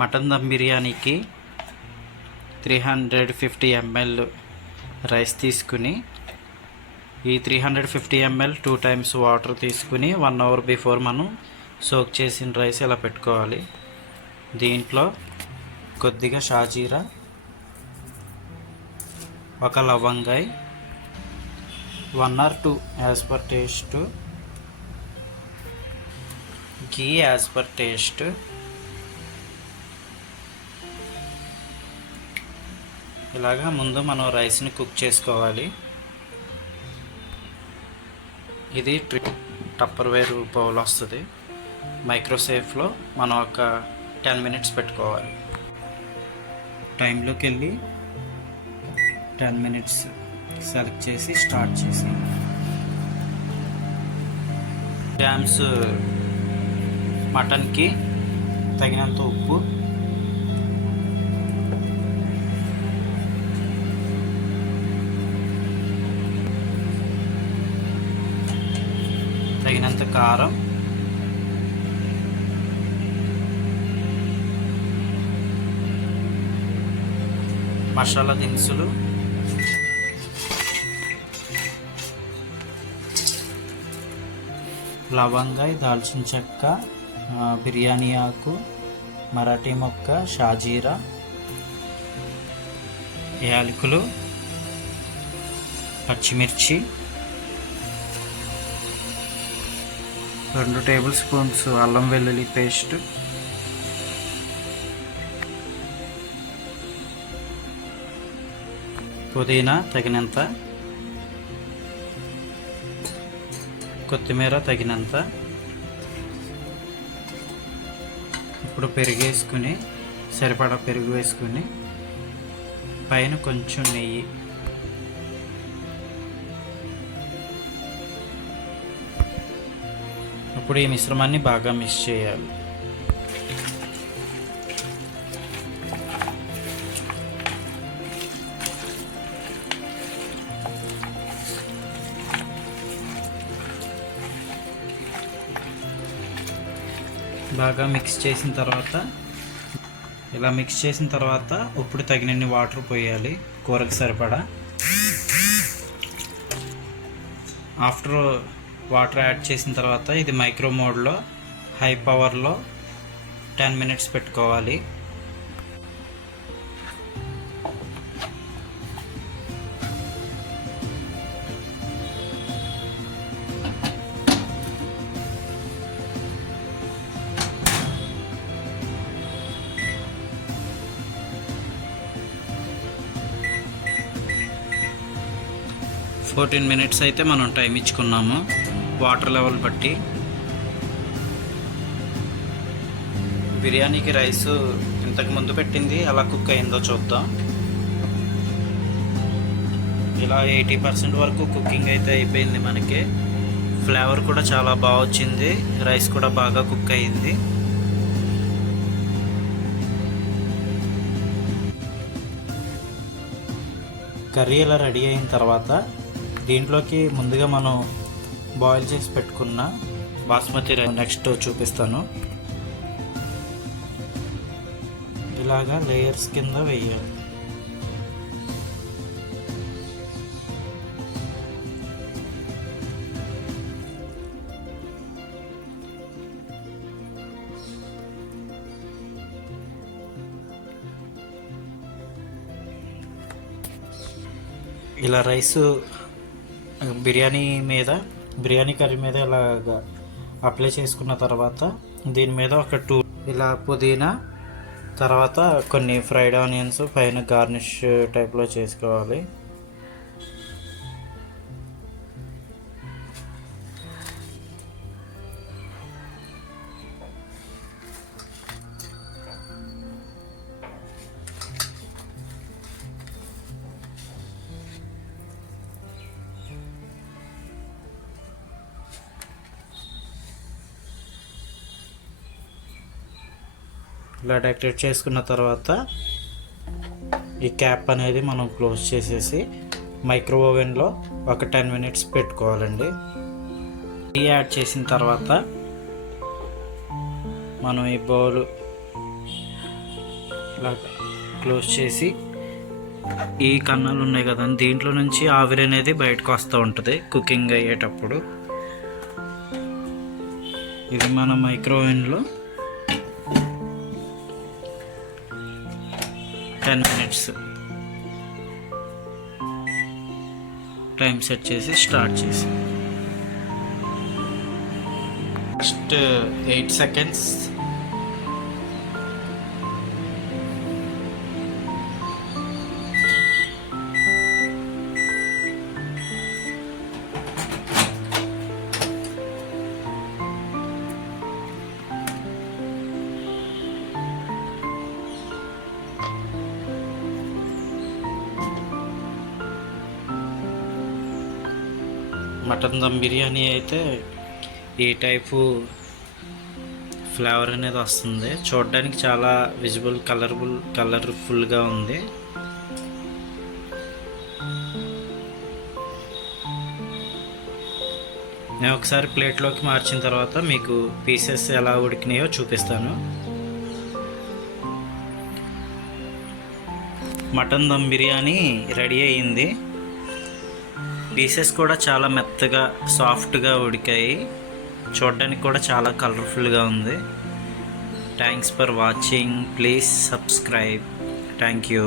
Mutton dum బిర్యానీకి 350 ml rice తీసుకుని ఈ 350 ml 2 times వాటర్ తీసుకుని 1 hour బిఫోర్ మనం సోక్ చేసిన రైస్ ఇలా పెట్టుకోవాలి. దీంట్లో కొద్దిగా షాజీరా, ఒక లవంగాయ్, 1 or 2 as per taste, ghee as per taste, ఇలాగా ముందు మనం రైస్ని కుక్ చేసుకోవాలి. ఇది టప్పర్వేర్ బౌల్ వస్తుంది. మైక్రోసేఫ్లో మనం ఒక 10 minutes పెట్టుకోవాలి. టైంలోకి వెళ్ళి 10 minutes సెలెక్ట్ చేసి స్టార్ట్ చేసి గ్రామ్స్ మటన్కి తగినంత ఉప్పు, తగినంత కారం, మసాలా దినుసులు, లవంగాయ్, దాల్చిన చెక్క, బిర్యానీ ఆకు, మరాఠీ మొక్క, షాజీరా, యాలకులు, పచ్చిమిర్చి, 2 tablespoons అల్లం వెల్లుల్లి పేస్ట్, పుదీనా తగినంత, కొత్తిమీర తగినంత. ఇప్పుడు పెరుగు వేసుకుని సరిపడా పెరుగు వేసుకుని పైన కొంచెం నెయ్యి, ఇప్పుడు ఈ మిశ్రమాన్ని బాగా మిక్స్ చేయాలి. బాగా మిక్స్ చేసిన తర్వాత ఇలా మిక్స్ చేసిన తర్వాత ఇప్పుడు తగినన్ని వాటర్ పోయాలి కూరకు సరిపడా. ఆఫ్టర్ వాటర్ యాడ్ చేసిన తర్వాత ఇది మైక్రో మోడ్లో హై పవర్లో 10 minutes పెట్టుకోవాలి. ఫోర్టీన్ మినిట్స్ అయితే మనం టైం ఇచ్చుకున్నాము వాటర్ లెవెల్ బట్టి. బిర్యానీకి రైస్ ఇంతకు ముందు పెట్టింది ఎలా కుక్ అయిందో చూద్దాం. ఇలా 80% వరకు కుకింగ్ అయితే అయిపోయింది. మనకి ఫ్లేవర్ కూడా చాలా బాగా వచ్చింది, రైస్ కూడా బాగా కుక్ అయింది. కర్రీ ఇలా రెడీ అయిన తర్వాత దీంట్లోకి ముందుగా మనం బాయిల్ చేసి పెట్టుకున్న బాస్మతి రైస్ నెక్స్ట్ చూపిస్తాను. ఇలాగా లేయర్స్ కింద వేయాలి. ఇలా రైస్ బిర్యానీ కర్రీ మీద ఇలాగా అప్లై చేసుకున్న తర్వాత దీని మీద ఒక 2 ఇలా పుదీనా, తర్వాత కొన్ని ఫ్రైడ్ ఆనియన్స్ పైన గార్నిష్ టైప్లో చేసుకోవాలి. ఇలా డెకరేట్ చేసుకున్న తర్వాత ఈ క్యాప్ అనేది మనం క్లోజ్ చేసేసి మైక్రో ఓవెన్లో ఒక 10 minutes పెట్టుకోవాలండి. టీ యాడ్ చేసిన తర్వాత మనం ఈ బౌల్ ఇలా క్లోజ్ చేసి ఈ కన్నాలు ఉన్నాయి కదా, దీంట్లో నుంచి ఆవిరి అనేది బయటకు వస్తూ ఉంటుంది కుకింగ్ అయ్యేటప్పుడు. ఇది మన మైక్రోవేవ్లో 10 minutes టైం సెట్ చేసి స్టార్ట్ చేసి first 8 seconds. Mutton dum biryani అయితే ఈ టైపు ఫ్లేవర్ అనేది వస్తుంది. చూడడానికి చాలా కలర్ఫుల్గా ఉంది. నేను ఒకసారి ప్లేట్లోకి మార్చిన తర్వాత మీకు పీసెస్ ఎలా ఉడికినాయో చూపిస్తాను. మటన్ దమ్ బిర్యానీ రెడీ అయ్యింది. పీసెస్ కూడా చాలా మెత్తగా సాఫ్ట్గా ఉడికాయి. చూడడానికి కూడా చాలా కలర్ఫుల్గా ఉంది. Thanks for watching. Please subscribe. Thank you.